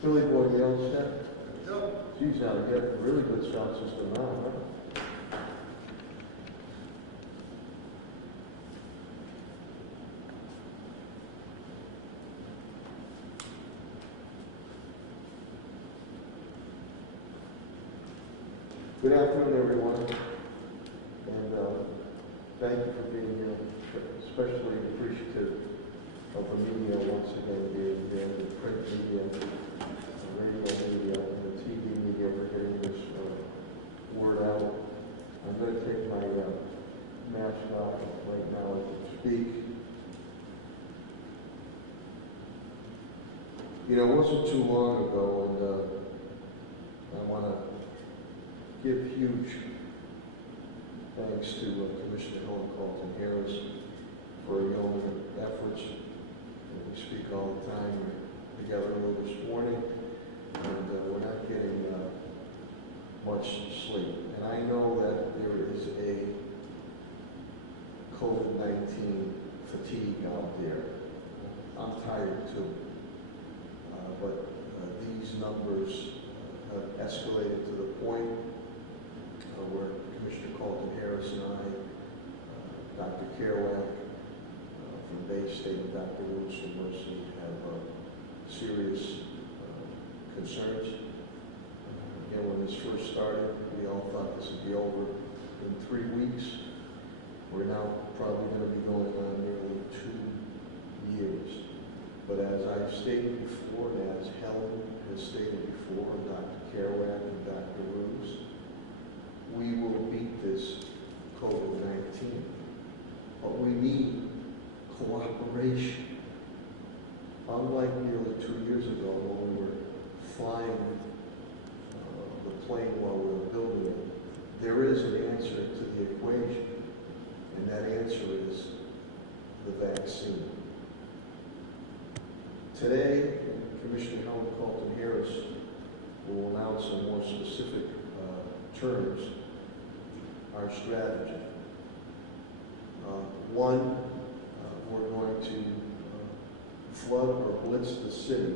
Billy Boy, the old step? Geez, now we got a really good sound system now, huh? Good afternoon, everyone, and thank you for being here. Especially appreciative of the media once again being here, the print media, the radio media, and the TV media for getting this word out. I'm going to take my mask off right now as I speak. You know, it wasn't too long ago, and I want to give huge thanks to Commissioner Helen Carlton Harris for her yeoman efforts. And we speak all the time. We're together early this morning, and we're not getting much sleep. And I know that there is a COVID-19 fatigue out there. I'm tired too, but these numbers have escalated to the point where Commissioner Carlton Harris and I, Dr. Kerouac from Bay State, and Dr. Lewis from Mercy have serious concerns. Again, when this first started, we all thought this would be over in 3 weeks. We're now probably going to be going on nearly 2 years. But as I've stated before, and as Helen has stated before, and Dr. Kerouac and Dr. Lewis, we will beat this COVID-19. But we need cooperation. Unlike nearly 2 years ago when we were flying the plane while we were building it, there is an answer to the equation, and that answer is the vaccine. Today, Commissioner Helen Carlton Harris will announce in more specific terms our strategy. One, we're going to flood or blitz the city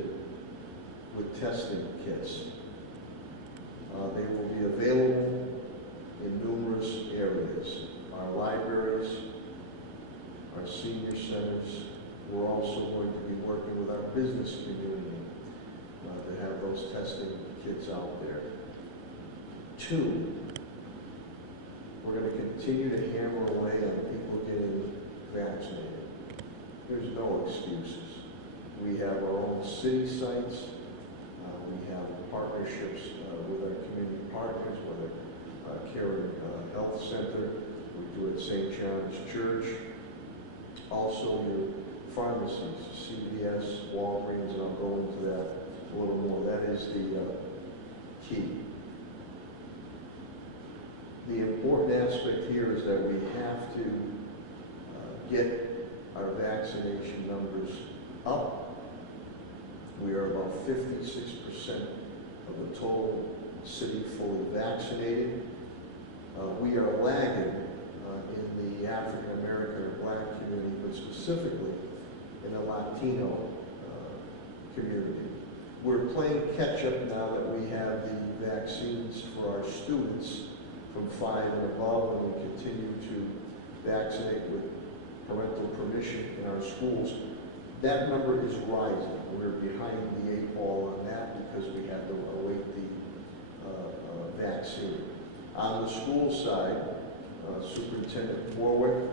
with testing kits. They will be available in numerous areas. Our libraries, our senior centers. We're also going to be working with our business community to have those testing kits out there. Two, we're going to continue to hammer away on people getting vaccinated. There's no excuses. We have our own city sites. We have partnerships with our community partners, whether Caring Health Center, we do at St. John's Church. Also your pharmacies, CVS, Walgreens, and I'll go into that a little more. That is the key. The important aspect here is that we have to get our vaccination numbers up. We are about 56% of the total city fully vaccinated. We are lagging in the African American or Black community, but specifically in the Latino community. We're playing catch up now that we have the vaccines for our students from 5 and above, and we continue to vaccinate with parental permission in our schools. That number is rising. We're behind the 8 ball on that because we had to await the vaccine. On the school side, Superintendent Warwick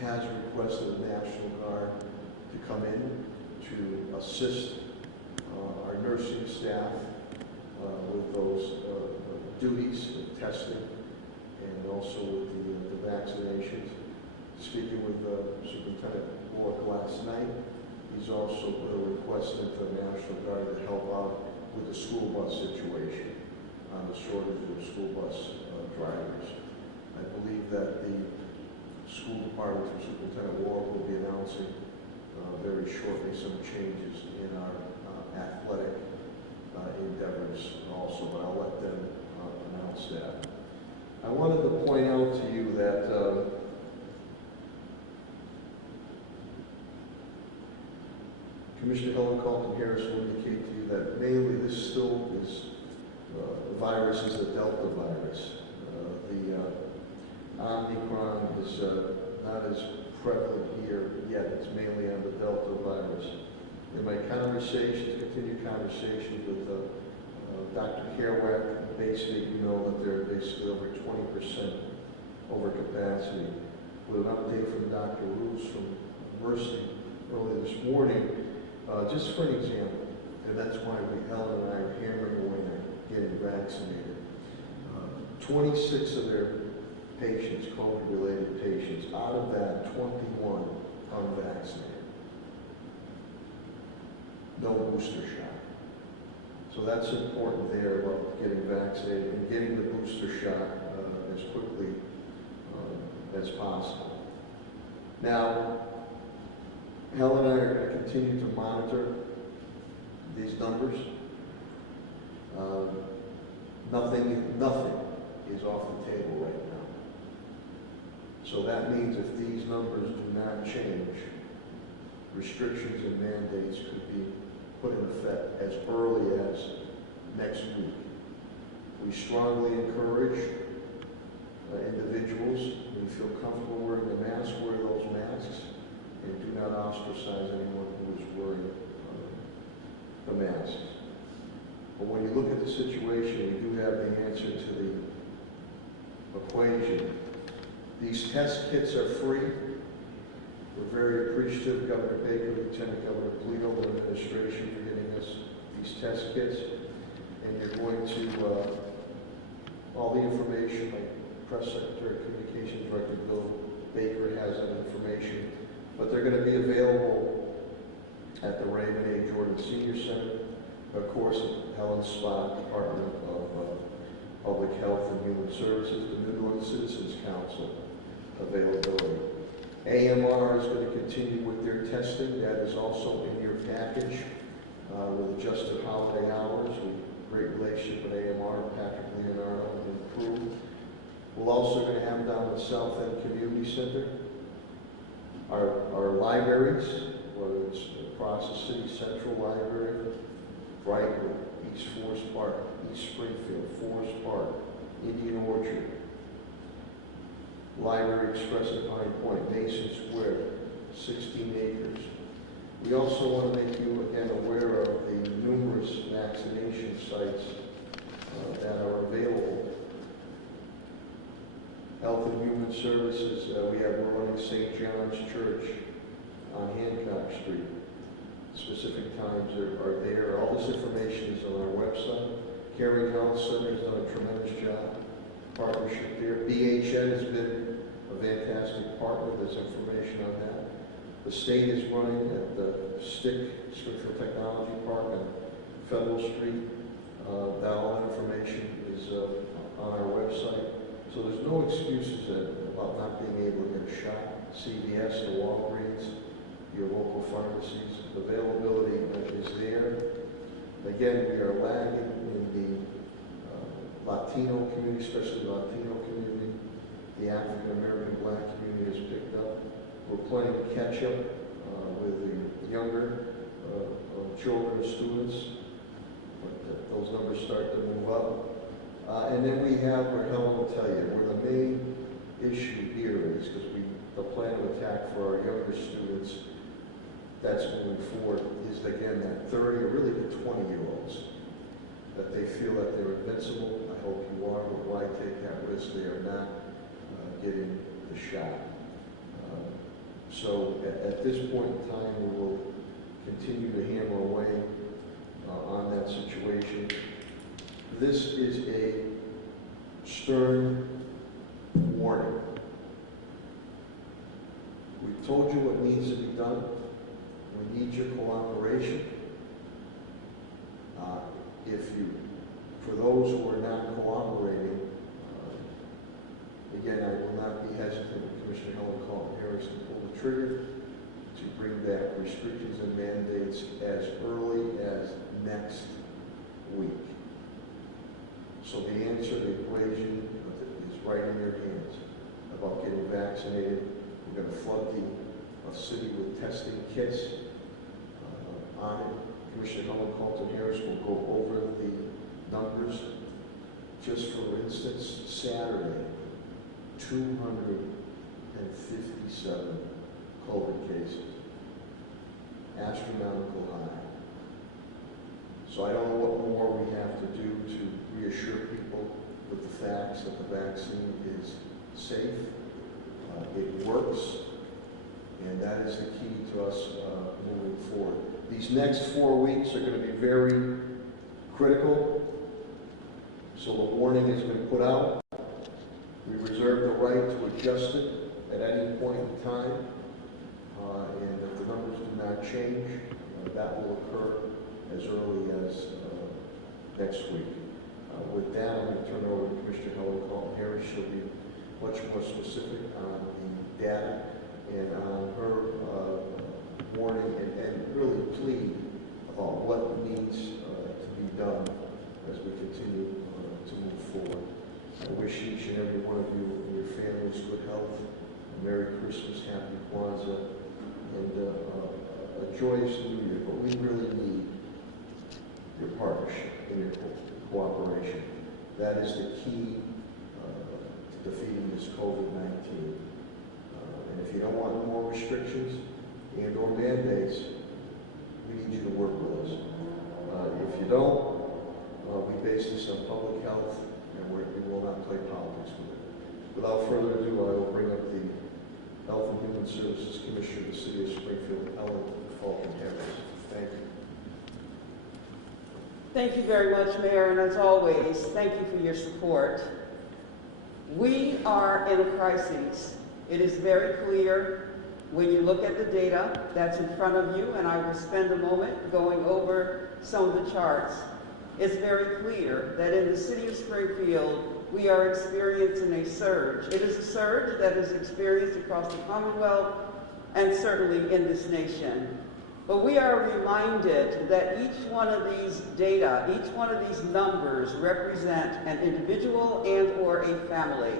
has requested the National Guard to come in to assist our nursing staff with those duties of testing and also with the vaccinations. Speaking with Superintendent Warwick last night, he's also put a request into the National Guard to help out with the school bus situation on the shortage of school bus drivers. I believe that the school department from Superintendent Warwick will be announcing very shortly some changes in our athletic endeavors also, but I'll let them announce that. I wanted to point out to you that Commissioner Helen Carlton-Harris will indicate to you that mainly this still is, the virus is the Delta virus. The Omicron is not as prevalent here yet. It's mainly on the Delta virus. In my conversations, continued conversations with Dr. Kerouac, Bay State, you know that they're basically over 20% over capacity. With an update from Dr. Roos from Mercy early this morning, just for an example, and that's why Helen and I are hammering away at getting vaccinated. 26 of their patients, COVID-related patients, out of that, 21 unvaccinated. No booster shot. So that's important there about getting vaccinated and getting the booster shot as quickly as possible. Now, Helen and I are going to continue to monitor these numbers. Nothing is off the table right now. So that means if these numbers do not change, restrictions and mandates could be put in effect as early as next week. We strongly encourage individuals who feel comfortable wearing the mask, wear those masks, and do not ostracize anyone who is wearing the mask. But when you look at the situation, we do have the answer to the equation. These test kits are free. We're very appreciative, Governor Baker, Lieutenant Governor Polito, and the administration for getting us these test kits. And you're going to, all the information, like Press Secretary, Communications Director Bill Baker has that information, but they're going to be available at the Raymond A. Jordan Senior Center, of course, at Helen Spot, Department of Public Health and Human Services, the New North Citizens Council availability. AMR is going to continue with their testing. That is also in your package with adjusted holiday hours. Great relationship with AMR, Patrick Leonardo and crew. We're also going to have down the South End Community Center. Our libraries, whether it's across the city central library, Brightwood, East Forest Park, East Springfield, Forest Park, Indian Orchard, Library Express at Pine Point, Mason Square, 16 acres. We also want to make you again aware of the numerous vaccination sites that are available. Health and Human Services, we're running St. John's Church on Hancock Street. Specific times are there. All this information is on our website. Caring Health Center has done a tremendous job. Partnership there. BHN has been a fantastic partner. There's information on that. The state is running at the Springfield Technology Park on Federal Street. That all information is on our website. So there's no excuses about not being able to get a shot. CVS, the Walgreens, your local pharmacies, availability is there. Again, we are lagging in the Latino community, especially the Latino community. The African American Black community has picked up. We're playing catch up with the younger children and students, but those numbers start to move up. And then we have, where Helen will tell you, where the main issue here is, because the plan of attack for our younger students that's moving forward is, again, that 30 or really the 20-year-olds, that they feel that they're invincible. I hope you are, but why take that risk? They are not getting the shot. So at this point in time, we will continue to hammer away on that situation. This is a stern warning. We've told you what needs to be done. We need your cooperation. For those who are not cooperating, again, I will not be hesitant with Commissioner Helen Carlton-Harris to pull the trigger to bring back restrictions and mandates as early as next week. So the answer to the equation is right in your hands about getting vaccinated. We're going to flood the city with testing kits. on it. Commissioner Helen Carlton-Harris will go over the numbers. Just for instance, Saturday, 257 COVID cases, astronomical high. So I don't know what more we have to do to reassure people with the facts that the vaccine is safe, it works, and that is the key to us moving forward. These next 4 weeks are going to be very critical. So the warning has been put out. We reserve the right to adjust it at any point in time. And if the numbers do not change, that will occur as early as next week. With that, I'm going to turn it over to Commissioner Helen Carlton-Harris. She'll be much more specific on the data and on her warning and really plead about what needs to be done as we continue to move forward. I wish each and every one of you and your families good health, a Merry Christmas, Happy Kwanzaa, and a joyous New Year. But we really need your partnership and your cooperation. That is the key to defeating this COVID-19. And if you don't want more restrictions and or mandates, we need you to work with us. If you don't, we base this on public health, and we will not play politics with it. Without further ado, I will bring up the Health and Human Services Commissioner of the City of Springfield, Helen Carlton-Harris. Thank you. Thank you very much, Mayor, and as always, thank you for your support. We are in a crisis. It is very clear when you look at the data that's in front of you, and I will spend a moment going over some of the charts. It's very clear that in the City of Springfield, we are experiencing a surge. It is a surge that is experienced across the Commonwealth and certainly in this nation. But we are reminded that each one of these data, each one of these numbers represent an individual and or a family.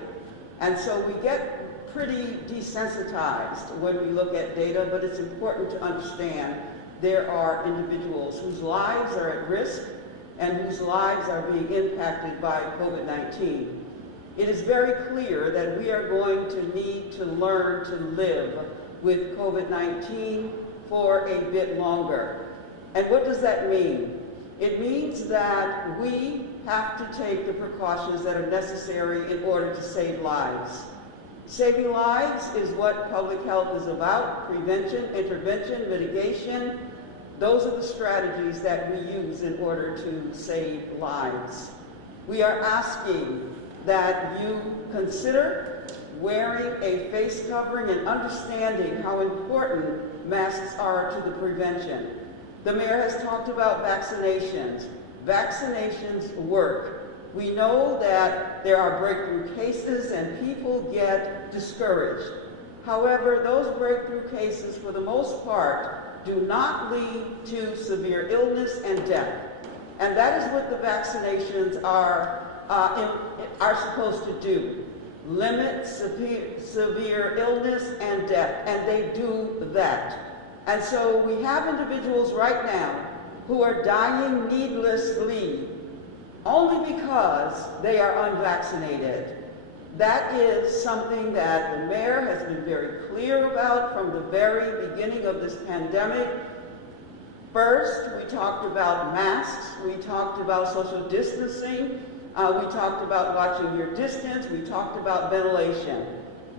And so we get pretty desensitized when we look at data, but it's important to understand there are individuals whose lives are at risk and whose lives are being impacted by COVID-19. It is very clear that we are going to need to learn to live with COVID-19 for a bit longer. And what does that mean? It means that we have to take the precautions that are necessary in order to save lives. Saving lives is what public health is about: prevention, intervention, mitigation. Those are the strategies that we use in order to save lives. We are asking that you consider wearing a face covering and understanding how important masks are to the prevention. The mayor has talked about vaccinations. Vaccinations work. We know that there are breakthrough cases and people get discouraged. However, those breakthrough cases, for the most part, do not lead to severe illness and death. And that is what the vaccinations are supposed to do: limit severe illness and death, and they do that. And so we have individuals right now who are dying needlessly only because they are unvaccinated. That is something that the mayor has been very clear about from the very beginning of this pandemic. First, we talked about masks, we talked about social distancing, we talked about watching your distance, we talked about ventilation.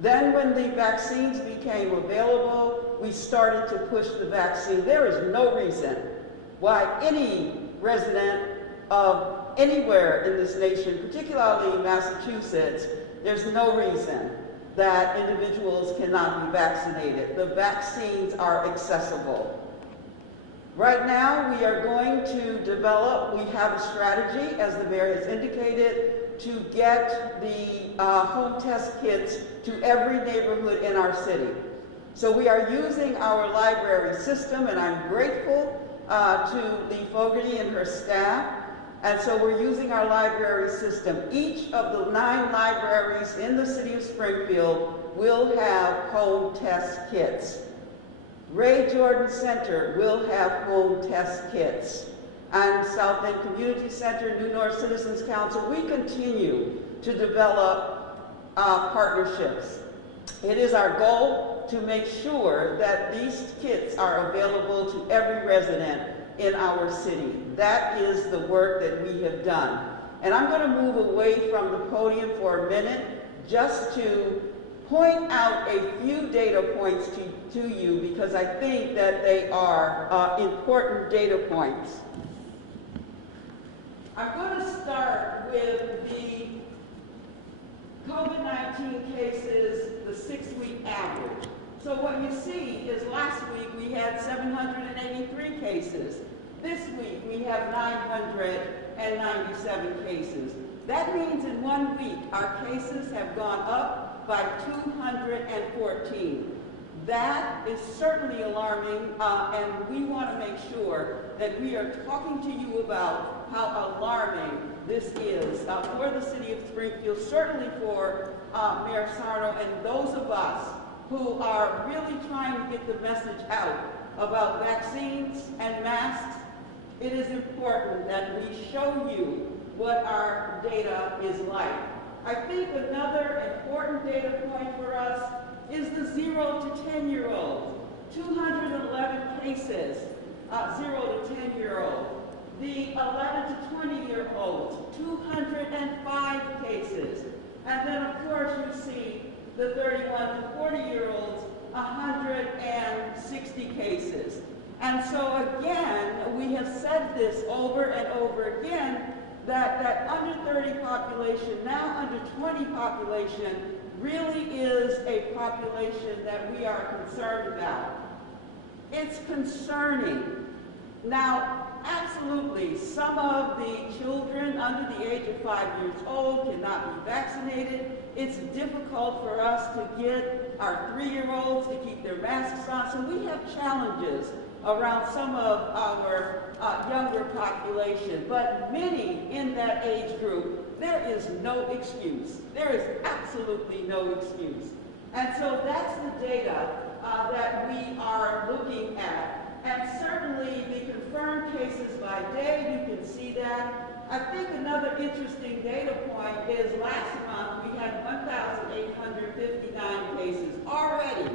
Then when the vaccines became available, we started to push the vaccine. There is no reason why any resident of anywhere in this nation, particularly Massachusetts, there's no reason that individuals cannot be vaccinated. The vaccines are accessible. Right now, we are going to develop, we have a strategy, as the mayor has indicated, to get the home test kits to every neighborhood in our city. So we are using our library system, and I'm grateful to Lee Fogarty and her staff. And so we're using our library system. Each of the 9 libraries in the city of Springfield will have home test kits. Ray Jordan Center will have home test kits. And South End Community Center, New North Citizens Council, we continue to develop partnerships. It is our goal to make sure that these kits are available to every resident in our city. That is the work that we have done. And I'm going to move away from the podium for a minute just to point out a few data points to you, because I think that they are important data points. I'm going to start with the COVID-19 cases, the 6-week average. So what you see is last week we had 783 cases. This week we have 997 cases. That means in 1 week our cases have gone up by 214. That is certainly alarming, and we want to make sure that we are talking to you about how alarming this is for the city of Springfield, certainly for Mayor Sarno and those of us who are really trying to get the message out about vaccines and masks. It is important that we show you what our data is like. I think another important data point for us is the 0 to 10-year-olds. 211 cases, 0 to 10-year-olds. The 11 to 20-year-olds, 205 cases. And then, of course, you see the 31 to 40-year-olds, 160 cases. And so, again, we have said this over and over again, that under 30 population, now under 20 population, really is a population that we are concerned about. It's concerning. Now, absolutely, some of the children under the age of 5 years old cannot be vaccinated. It's difficult for us to get our 3-year-olds to keep their masks on, so we have challenges around some of our younger population. But many in that age group, there is no excuse. There is absolutely no excuse. And so that's the data that we are looking at. And certainly the confirmed cases by day, you can see that. I think another interesting data point is last month we had 1,859 cases already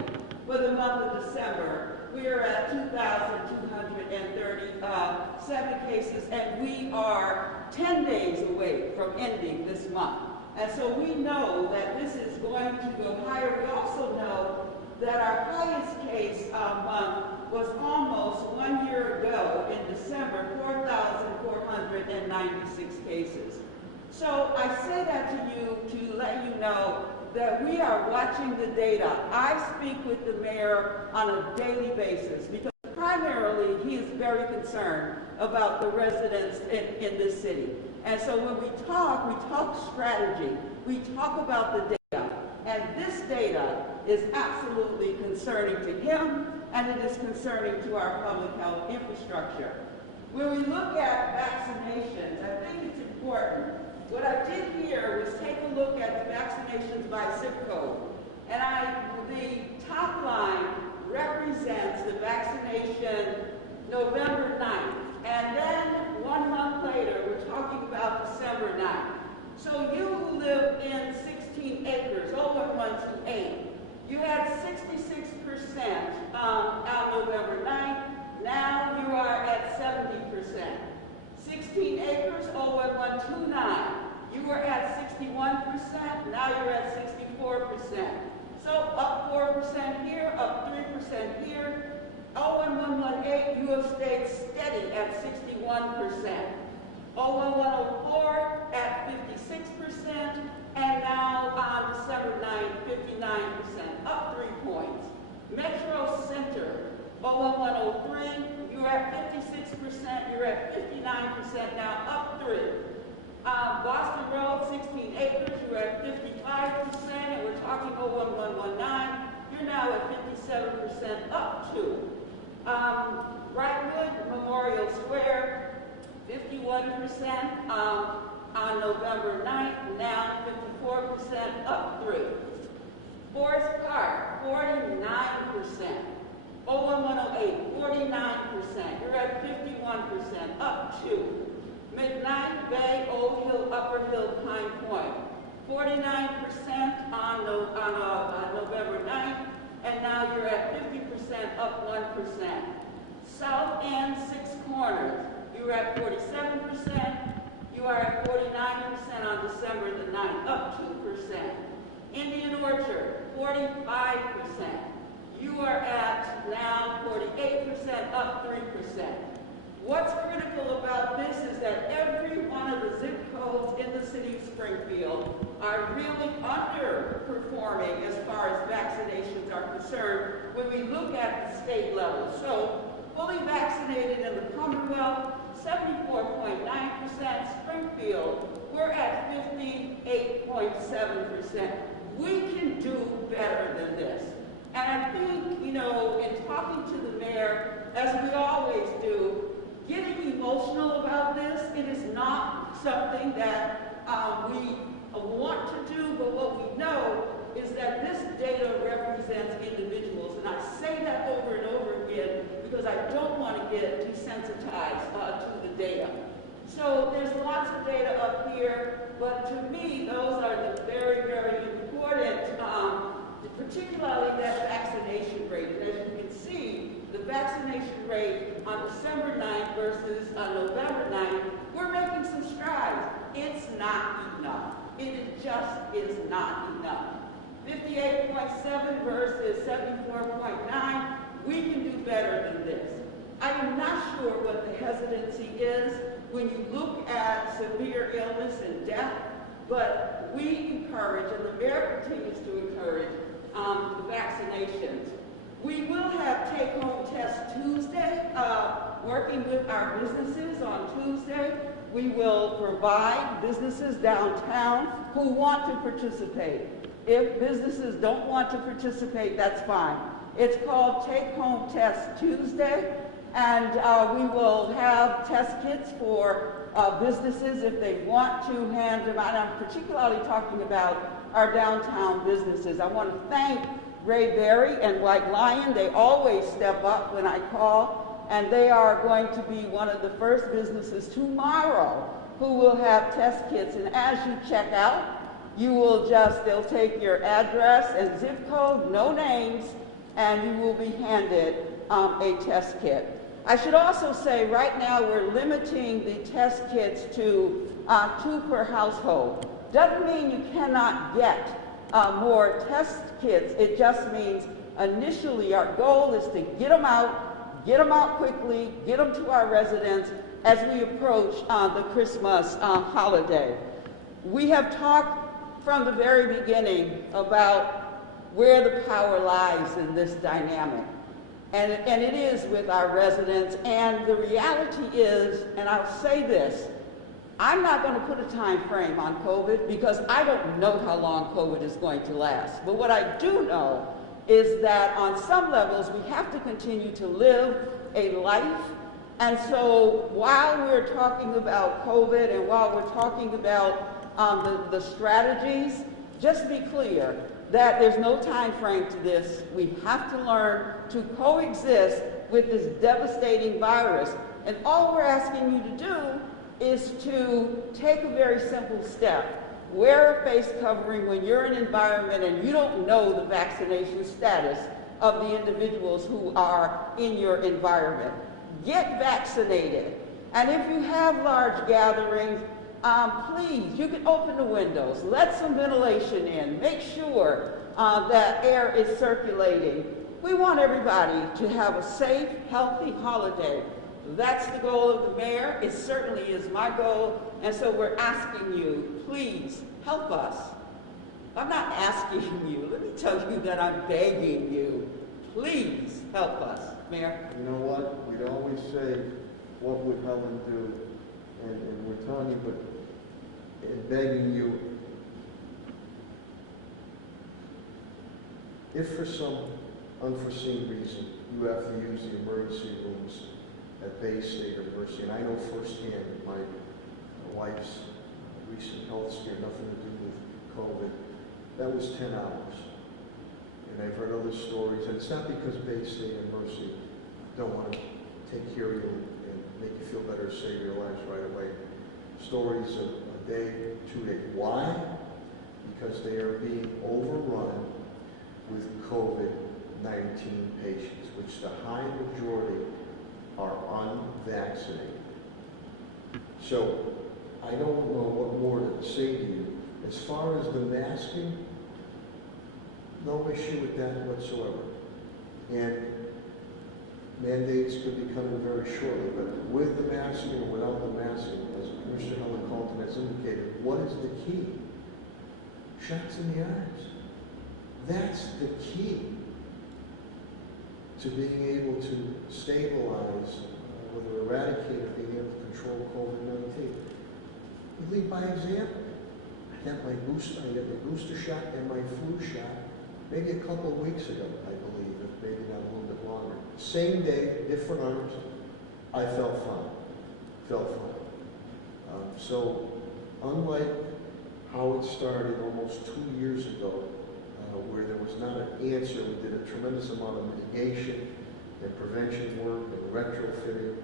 for the month of December. We are at 2,237 cases, and we are 10 days away from ending this month. And so we know that this is going to go higher. We also know that our highest case month was almost 1 year ago in December, 4,496 cases. So I say that to you to let you know that we are watching the data. I speak with the mayor on a daily basis because primarily he is very concerned about the residents in this city. And so when we talk strategy, we talk about the data. And this data is absolutely concerning to him, and it is concerning to our public health infrastructure. When we look at vaccinations, I think it's important. What I did here was take a look at the vaccinations by zip code. And the top line represents the vaccination November 9th. And then 1 month later, we're talking about December 9th. So you who live in 16 acres, 0128, you had 66% on November 9th. Now you are at 70%. 16 acres, 01129. You were at 61%, now you're at 64%. So up 4% here, up 3% here. 01118, you have stayed steady at 61%. 01104 at 56%, and now on December 9th, 59%, up 3 points. Metro Center, 01103, you're at 56%, you're at 59% now, up 3. Boston Road, 16 acres, you're at 55%, and we're talking 01119, you're now at 57%, up 2. Brightwood, Memorial Square, 51% on November 9th, now 54%, up 3. Forest Park, 49%. 01 108, 49%. You're at 51%, up 2. McKnight, Bay, Old Hill, Upper Hill, Pine Point, 49% on November 9th, and now you're at 50%, up 1%. South End, Six Corners, you were at 47%. You are at 49% on December the 9th, up 2%. Indian Orchard, 45%. You are at now 48%, up 3%. What's critical about this is that every one of the zip codes in the city of Springfield are really underperforming as far as vaccinations are concerned when we look at the state level. So, fully vaccinated in the Commonwealth, 74.9%. Springfield, we're at 58.7%. We can do better than this. And I think, you know, in talking to the mayor, as we always do, getting emotional about this, it is not something that we want to do, but what we know is that this data represents individuals. And I say that over and over again because I don't want to get desensitized to the data. So there's lots of data up here, but to me, those are the very, very important, particularly that vaccination rate. And as you can see, the vaccination rate on December 9th versus November 9th, we're making some strides. It's not enough. It just is not enough. 58.7 versus 74.9, we can do better than this. I am not sure what the hesitancy is when you look at severe illness and death, but we encourage, and the mayor continues to encourage, vaccinations. We will have take-home test Tuesday, working with our businesses on Tuesday. We will provide businesses downtown who want to participate. If businesses don't want to participate, that's fine. It's called Take-Home Test Tuesday, and we will have test kits for businesses if they want to hand them out. I'm particularly talking about our downtown businesses. I want to thank Ray Berry and White Lion. They always step up when I call, and they are going to be one of the first businesses tomorrow who will have test kits. And as you check out, you will they'll take your address and zip code, no names, and you will be handed a test kit. I should also say right now we're limiting the test kits to 2 per household. Doesn't mean you cannot get more test kits. It just means initially our goal is to get them out quickly, get them to our residents as we approach the Christmas holiday. We have talked from the very beginning about where the power lies in this dynamic. And it is with our residents, and the reality is, and I'll say this, I'm not going to put a time frame on COVID because I don't know how long COVID is going to last. But what I do know is that on some levels we have to continue to live a life. And so while we're talking about COVID and while we're talking about the strategies, just be clear that there's no time frame to this. We have to learn to coexist with this devastating virus. And all we're asking you to do is to take a very simple step. Wear a face covering when you're in an environment and you don't know the vaccination status of the individuals who are in your environment. Get vaccinated. And if you have large gatherings, please, you can open the windows, let some ventilation in, make sure that air is circulating. We want everybody to have a safe, healthy holiday. That's the goal of the mayor. It certainly is my goal. And so we're asking you, please help us. I'm not asking you. Let me tell you that I'm begging you. Please help us, Mayor. You know what? We'd always say, what would Helen do? And we're telling you, but and begging you, if for some unforeseen reason you have to use the emergency rooms at Bay State or Mercy, and I know firsthand my wife's recent health scare, nothing to do with COVID, that was 10 hours. and I've heard other stories, and it's not because Bay State and Mercy don't want to take care of you and make you feel better, save your lives right away. Stories of a day, 2 days. Why? Because they are being overrun with COVID-19 patients, which the high majority are unvaccinated. So I don't know what more to say to you. As far as the masking, no issue with that whatsoever. And mandates could be coming very shortly, but with the masking or without the masking, as Commissioner Helen Colton has indicated, what is the key? Shots in the arms. That's the key to being able to stabilize, whether eradicate or being able to control COVID-19. We lead by example. I got my booster shot and my flu shot maybe a couple of weeks ago, I believe, if maybe not a little bit longer. Same day, different arms. I felt fine. So unlike how it started almost 2 years ago, where there was not an answer, we did a tremendous amount of mitigation and prevention work and retrofitting.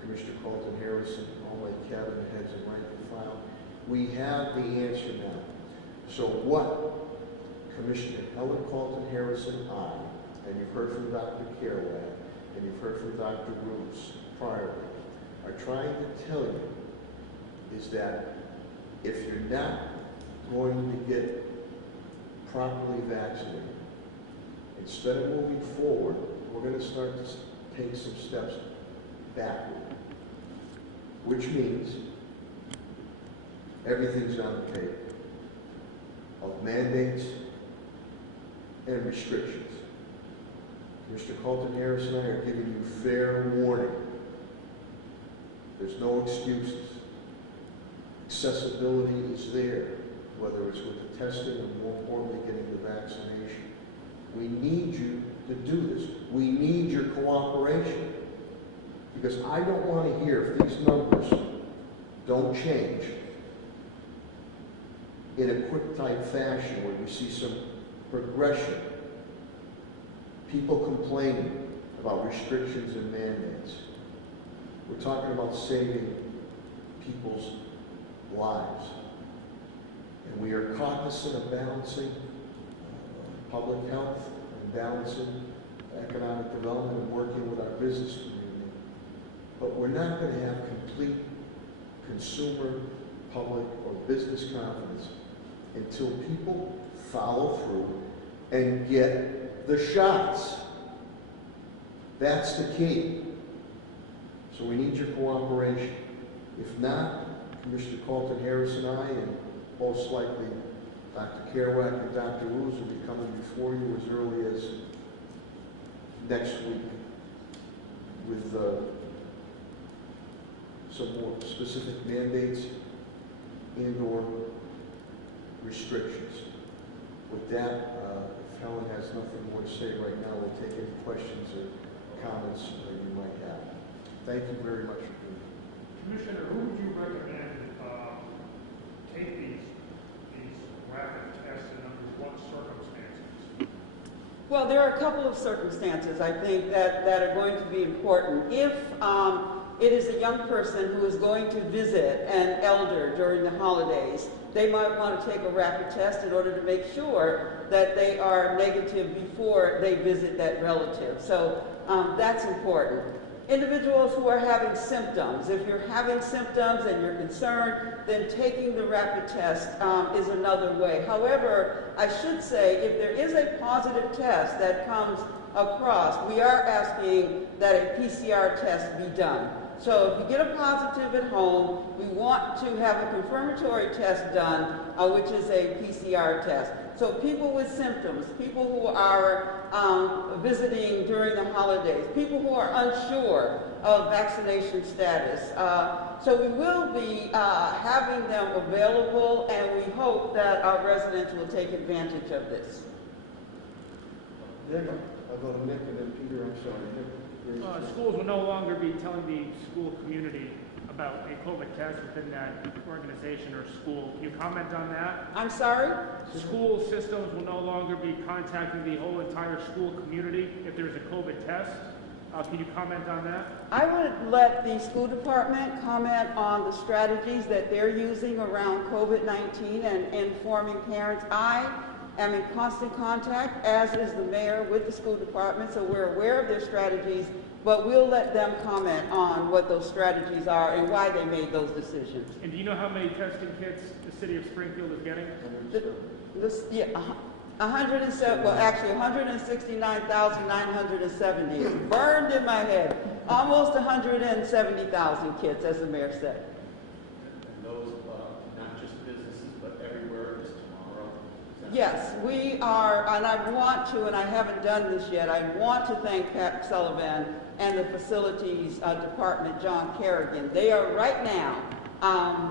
Commissioner Colton Harrison, all my cabinet heads and rank and file. We have the answer now. So what Commissioner Helen Colton Harrison, and you've heard from Dr. Kerouac, and you've heard from Dr. Roos prior, are trying to tell you is that if you're not going to get properly vaccinated, instead of moving forward, we're going to start to take some steps backward, which means everything's on the table of mandates and restrictions. Mr. Colton Harris and I are giving you fair warning. There's no excuses. Accessibility is there, whether it's with the testing and more importantly getting the vaccination. We need you to do this. We need your cooperation. Because I don't want to hear if these numbers don't change in a quick type fashion where we see some progression, people complaining about restrictions and mandates. We're talking about saving people's lives. And we are cognizant of balancing public health and balancing economic development and working with our business community. But we're not going to have complete consumer, public, or business confidence until people follow through and get the shots. That's the key. So we need your cooperation. If not, Commissioner Colton Harris and I, and most likely Dr. Kerouac and Dr. Roos will be coming before you as early as next week with some more specific mandates and/or restrictions. With that, if Helen has nothing more to say right now, we'll take any questions or comments that you might have. Thank you very much for being here. Commissioner, who would you recommend take these rapid tests and under what circumstances? Well, there are a couple of circumstances I think that are going to be important. If it is a young person who is going to visit an elder during the holidays, they might want to take a rapid test in order to make sure that they are negative before they visit that relative. So that's important. Individuals who are having symptoms, if you're having symptoms and you're concerned, then taking the rapid test is another way. However, I should say if there is a positive test that comes across, we are asking that a PCR test be done. So if you get a positive at home, we want to have a confirmatory test done, which is a PCR test. So people with symptoms, people who are visiting during the holidays, people who are unsure of vaccination status. So we will be having them available, and we hope that our residents will take advantage of this. Nick, I'll go to Nick and then Peter. I'm sorry, Nick. Schools will no longer be telling the school community about a COVID test within that organization or school. Can you comment on that? I'm sorry? School systems will no longer be contacting the whole entire school community if there's a COVID test. Can you comment on that? I would let the school department comment on the strategies that they're using around COVID-19 and informing parents. I am in constant contact, as is the mayor, with the school department, so we're aware of their strategies, but we'll let them comment on what those strategies are and why they made those decisions. And do you know how many testing kits the city of Springfield is getting? Yeah, 107, well, actually 169,970. It's burned in my head. Almost 170,000 kits, as the mayor said. And those, not just businesses, but everywhere is tomorrow? Yes, we are, and I want to, and I haven't done this yet, I want to thank Pat Sullivan and the facilities department, John Kerrigan. They are right now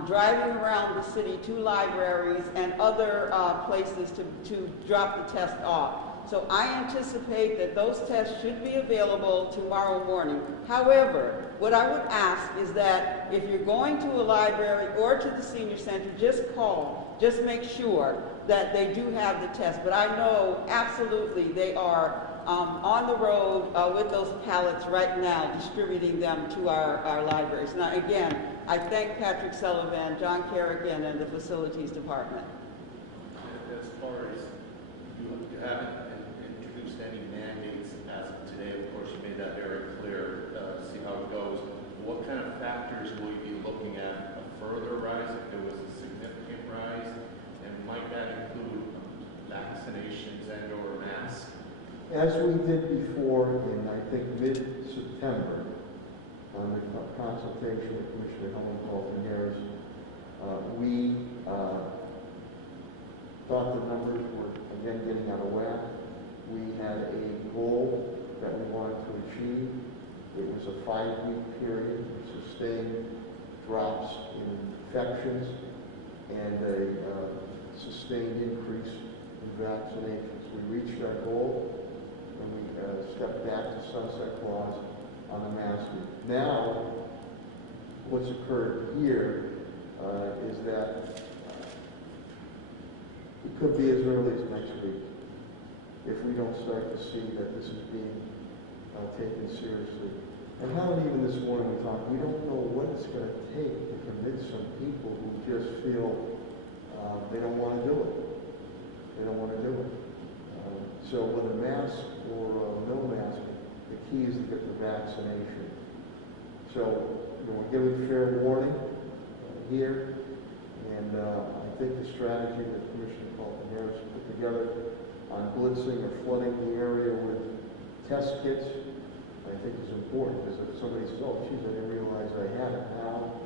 driving around the city to libraries and other places to drop the test off. So I anticipate that those tests should be available tomorrow morning. However, what I would ask is that if you're going to a library or to the senior center, just call, just make sure that they do have the test. But I know absolutely they are on the road with those pallets right now, distributing them to our libraries. Now, again, I thank Patrick Sullivan, John Kerrigan, and the facilities department. As far as you haven't introduced any mandates as of today, of course, you made that very clear, see how it goes. What kind of factors will you be looking at? A further rise if there was a significant rise? And might that include vaccinations and or masks? As we did before in, I think, mid-September, on the consultation with Commissioner Helen Colton-Harris, we thought the numbers were, again, getting out of whack. We had a goal that we wanted to achieve. It was a 5-week period of sustained drops in infections and a sustained increase in vaccinations. We reached our goal, and we stepped back to sunset clause on the masking. Now, what's occurred here is that it could be as early as next week if we don't start to see that this is being taken seriously. And Helen, even this morning we talked, we don't know what it's going to take to convince some people who just feel they don't want to do it. They don't want to do it. So whether mask or no mask, the key is to get the vaccination. So we're giving fair warning here, and I think the strategy that Commissioner Colton-Harris put together on blitzing or flooding the area with test kits, I think is important, because if somebody says, oh, geez, I didn't realize I had it, now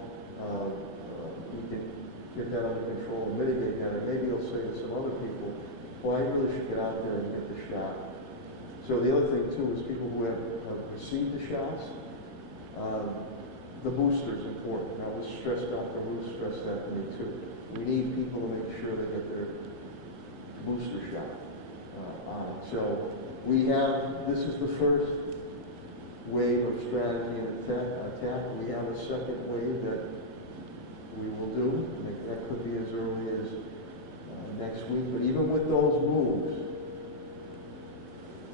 we can get that under control and mitigate that, and maybe you'll say to some other people, well, I really should get out there and get the shot. So the other thing, too, is people who have received the shots, the booster is important. That was stressed out, the Ruth stressed that to me, too. We need people to make sure they get their booster shot on. So we have, this is the first wave of strategy and attack. We have a second wave that we will do. That could be as early as next week. But even with those moves,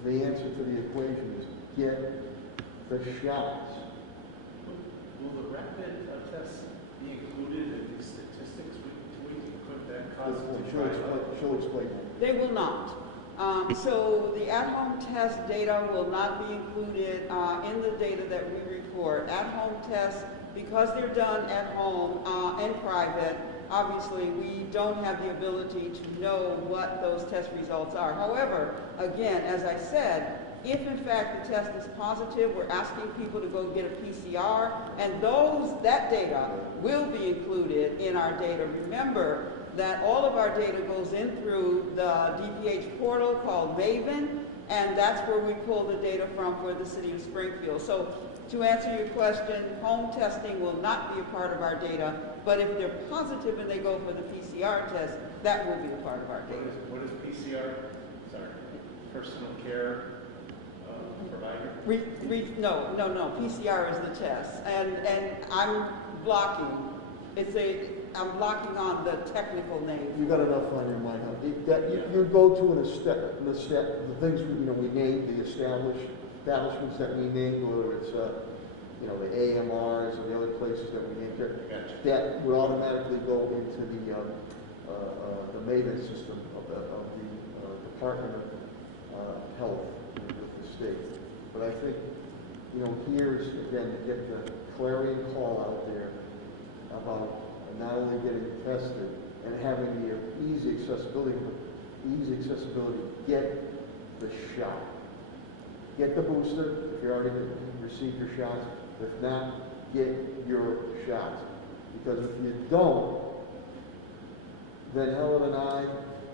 the answer to the equation is get the shots. Will the rapid tests be included in these statistics week to week? Could that cause She'll explain that. They will not. So the at-home test data will not be included in the data that we report. At-home tests, because they're done at home and private, obviously we don't have the ability to know what those test results are. However, again, as I said, if in fact the test is positive, we're asking people to go get a PCR, and that data will be included in our data. Remember that all of our data goes in through the DPH portal called Maven, and that's where we pull the data from for the city of Springfield. So to answer your question, home testing will not be a part of our data, but if they're positive and they go for the PCR test, that will be a part of our data. What is PCR? Sorry, personal care provider? No, PCR is the test. And I'm blocking. I'm blocking on the technical name. You got enough on your mind, huh? You go to the things we named, the establishments that we named, whether it's the AMRs or the other places that we named there, Gotcha. that would automatically go into the Maven system of the Department of Health with the state. But I think here's again to get the clarion call out there about not only getting tested and having the easy accessibility, get the shot. Get the booster if you already received your shots. If not, get your shots. Because if you don't, then Helen and I,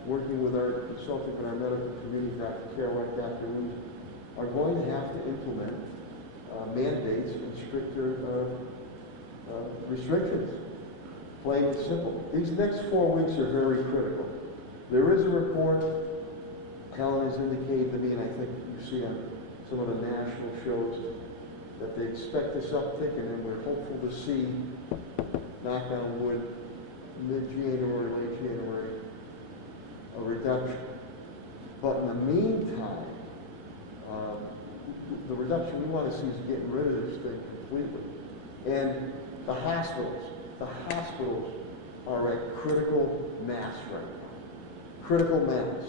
working with our consultant and our medical community, Dr. Caroline, Dr. Lee, are going to have to implement mandates and stricter restrictions. Plain and simple. These next 4 weeks are very critical. There is a report Helen has indicated to me, and I think you see on some of the national shows, that they expect this uptick, and then we're hopeful to see, knock on wood, mid-January, late January, a reduction. But in the meantime, the reduction we want to see is getting rid of this thing completely. And the hospitals are at critical mass right now. Critical mass.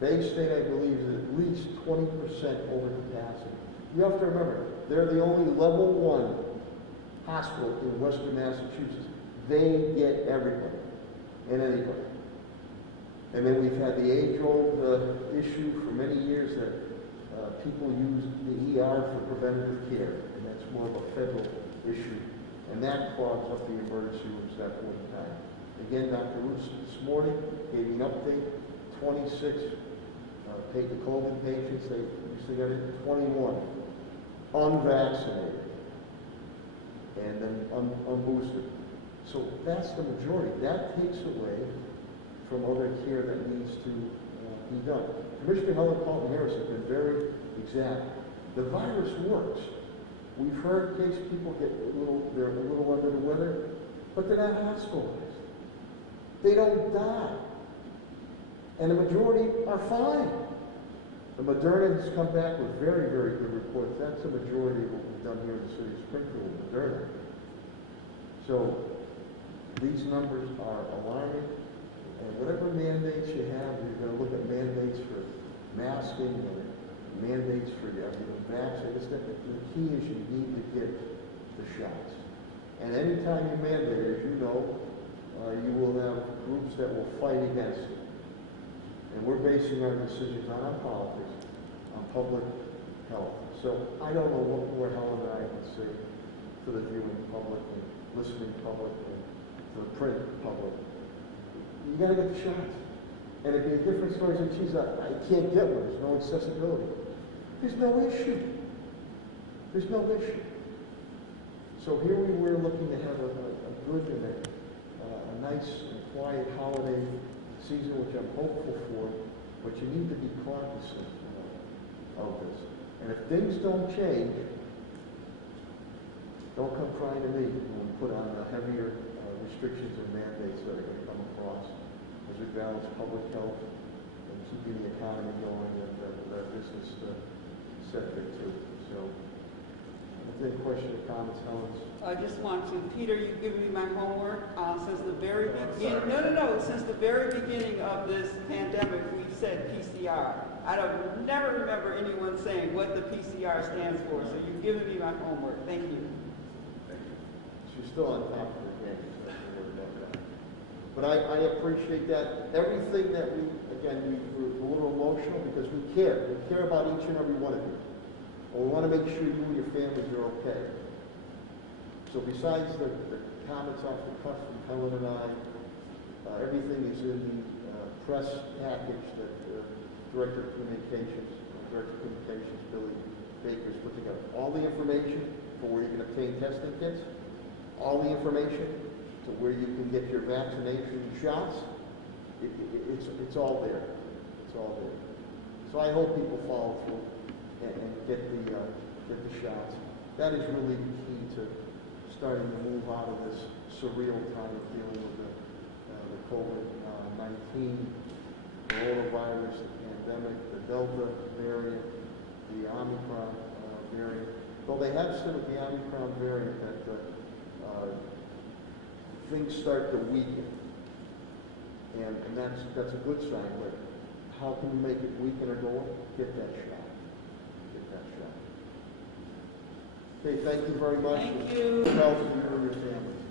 Bay State, I believe, is at least 20% over capacity. You have to remember, they're the only level 1 hospital in Western Massachusetts. They get everybody and anybody. And then we've had the age-old issue for many years that people use the ER for preventative care, and that's more of a federal issue. And that clogs up the emergency rooms that point in time. Again, Dr. Roos this morning gave me an update, 26 the COVID patients, they used to get it, 21 unvaccinated and then unboosted. So that's the majority. That takes away from other care that needs to be done. Commissioner Helen Carlton-Harris has been very exact. The virus works. We've heard case people they're a little under the weather, but they're not hospitalized. They don't die. And the majority are fine. The Moderna has come back with very, very good reports. That's the majority of what we've done here in the city of Springfield with Moderna. So these numbers are alarming. And whatever mandates you have, you're going to look at mandates for masking or mandates for vaccine. The key is you need to get the shots. And anytime you mandate, as you know, you will have groups that will fight against it. And we're basing our decisions not on politics, on public health. So I don't know what more Helen and I can say to the viewing public and listening public and to the print public. You got to get the shots. And it'd be a different story than, geez, I can't get one. There's no accessibility. There's no issue. There's no issue. So here we were looking to have a good and a nice and quiet holiday season, which I'm hopeful for, but you need to be cognizant of this. And if things don't change, don't come crying to me when we put on the heavier restrictions and mandates that are going to come across as we balance public health and keeping the economy going and our business sector too. So, any questions or comments, Helen? I just want to, Peter, you've given me my homework. Since the very beginning, since the very beginning of this pandemic, we've said PCR. I never remember anyone saying what the PCR stands for, so you've given me my homework. Thank you. She's still on top of the game, so don't worry about that. But I appreciate that. Everything that we're a little emotional because we care. We care about each and every one of you. And we want to make sure you and your families are okay. So besides the comments off the cuff from Helen and I, everything is in the press package that Director of Communications, Billy Baker's put together. All the information for where you can obtain testing kits, all the information to where you can get your vaccination shots. It's all there. It's all there. So I hope people follow through and get the shots. That is really the key to starting to move out of this surreal time of dealing with the COVID-19, coronavirus, the pandemic, the Delta variant, the Omicron variant. Though they have said with the Omicron variant that things start to weaken, and that's a good sign. But how can we make it weaken or go up? Get that shot. Get that shot. Okay, thank you very much. Thank you. Health to you and your family.